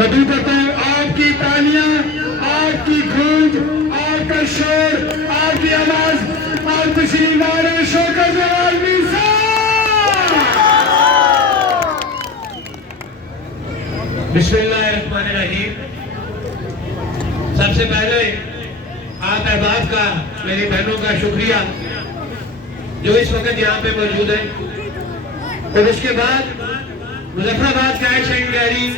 مدعو کرتا ہوں آپ کی تالیاں، آپ کی گونج، آپ کا شور، آپ کی آواز، آپ تشریف لائے شوکت آزمی صاحب۔ بسم اللہ الرحمن الرحیم۔ سب سے پہلے آپ احباب کا، میری بہنوں کا شکریہ جو اس وقت یہاں پہ موجود ہیں، اور اس کے بعد مظفر آباد کا شنگاری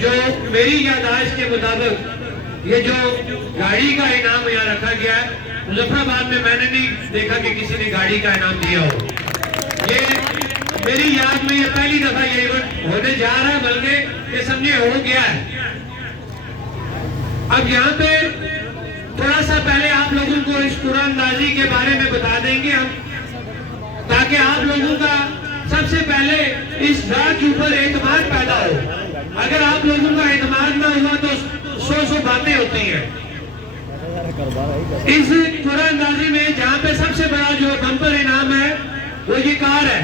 جو میری یادداشت کے مطابق یہ جو گاڑی کا انعام یہاں رکھا گیا ہے، مظفر آباد میں نے نہیں دیکھا کہ کسی نے گاڑی کا انعام دیا ہو۔ یہ میری یاد میں یہ پہلی دفعہ یہ ایونٹ ہونے جا رہا ہے، بلکہ یہ سمجھے ہو گیا ہے۔ اب یہاں پہ تھوڑا سا پہلے آپ لوگوں کو اس قرآن اندازی کے بارے میں بتا دیں گے ہم، تاکہ آپ لوگوں کا سب سے پہلے اس ذات کے اوپر اعتماد پیدا ہو۔ اگر آپ لوگوں کا اعتماد نہ ہوا تو سو باتیں ہوتی ہیں۔ اس قرآن اندازی میں جہاں پہ سب سے بڑا جو بمپر انعام ہے وہ یہ کار ہے،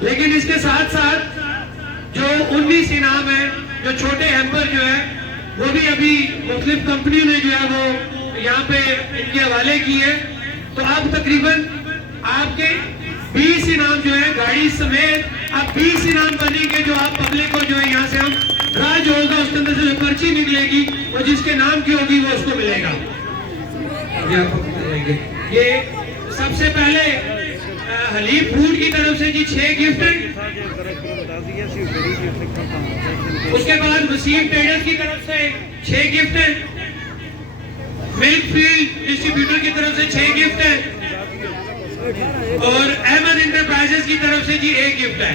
لیکن اس کے ساتھ ساتھ جو 19 انعام ہے، جو چھوٹے ہیمپر جو ہے وہ بھی ابھی مختلف کمپنیوں نے جو ہے وہ یہاں پہ ان کے حوالے کی ہے، تو آپ تقریباً آپ کے 20 انعام جو ہے گاڑی سمیت اب 20 انعام بنے گے، جو آپ پبلک کو جو ہے یہاں سے ہم ڈرا جو ہوگا اس کے اندر سے جو پرچی نکلے گی اور جس کے نام کی ہوگی وہ اس کو ملے گا۔ یہ سب سے پہلے حلیم فوڈ کی طرف سے جی 6 گفٹ ہیں، اس کے بعد وسیم ٹریڈرز کی طرف سے 6 گفٹ ہیں، ملک فیلڈ ڈسٹریبیوٹر کی طرف سے 6 گفٹ ہیں، اور احمد انٹرپرائزز کی طرف سے جی 1 گفٹ ہے۔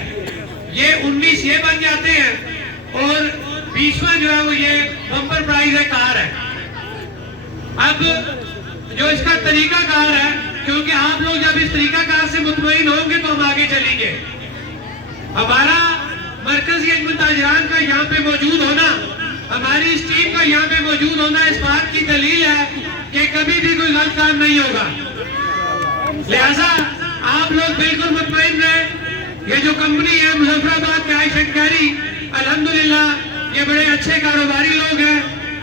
یہ 19 یہ بن جاتے ہیں، اور 20واں جو ہے وہ یہ بمپر پرائز ہے، کار ہے۔ اب جو اس کا طریقہ کار ہے، کیونکہ آپ لوگ جب اس طریقہ کار سے مطمئن ہوں گے تو ہم آگے چلیں گے۔ ہمارا مرکزی اجمن تاجران کا یہاں پہ موجود ہونا، ہماری اس ٹیم کا یہاں پہ موجود ہونا اس بات کی دلیل ہے کہ کبھی بھی کوئی غلط کام نہیں ہوگا، لہذا آپ لوگ بالکل مطمئن رہیں۔ یہ جو کمپنی ہے مظفر آباد کا شنگاری، الحمدللہ یہ بڑے اچھے کاروباری لوگ ہیں،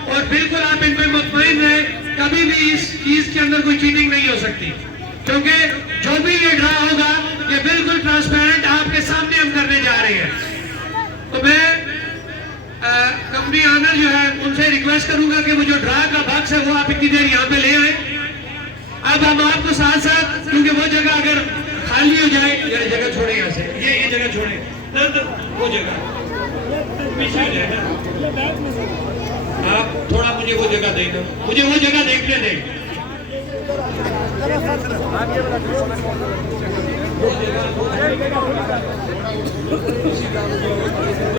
اور بالکل آپ ان پہ مطمئن رہیں، کبھی بھی اس چیز کے اندر کوئی چیٹنگ نہیں ہو سکتی، کیونکہ جو بھی یہ ڈرا ہوگا یہ بالکل ٹرانسپیرنٹ آپ کے سامنے ہم کرنے جا رہے ہیں۔ تو میں کمپنی آنر جو ہے ان سے ریکویسٹ کروں گا کہ وہ جو ڈرا کا باکس ہے وہ آپ اتنی دیر یہاں پہ لے آئیں۔ اب ہم آپ کو ساتھ ساتھ، کیونکہ وہ جگہ اگر خالی ہو جائے، یہ جگہ چھوڑیں یہاں سے، یہ جگہ چھوڑیں، وہ جگہ پیچھے ہو جائے نا، آپ تھوڑا مجھے وہ جگہ دیں گا، مجھے وہ جگہ دیکھنے دیں۔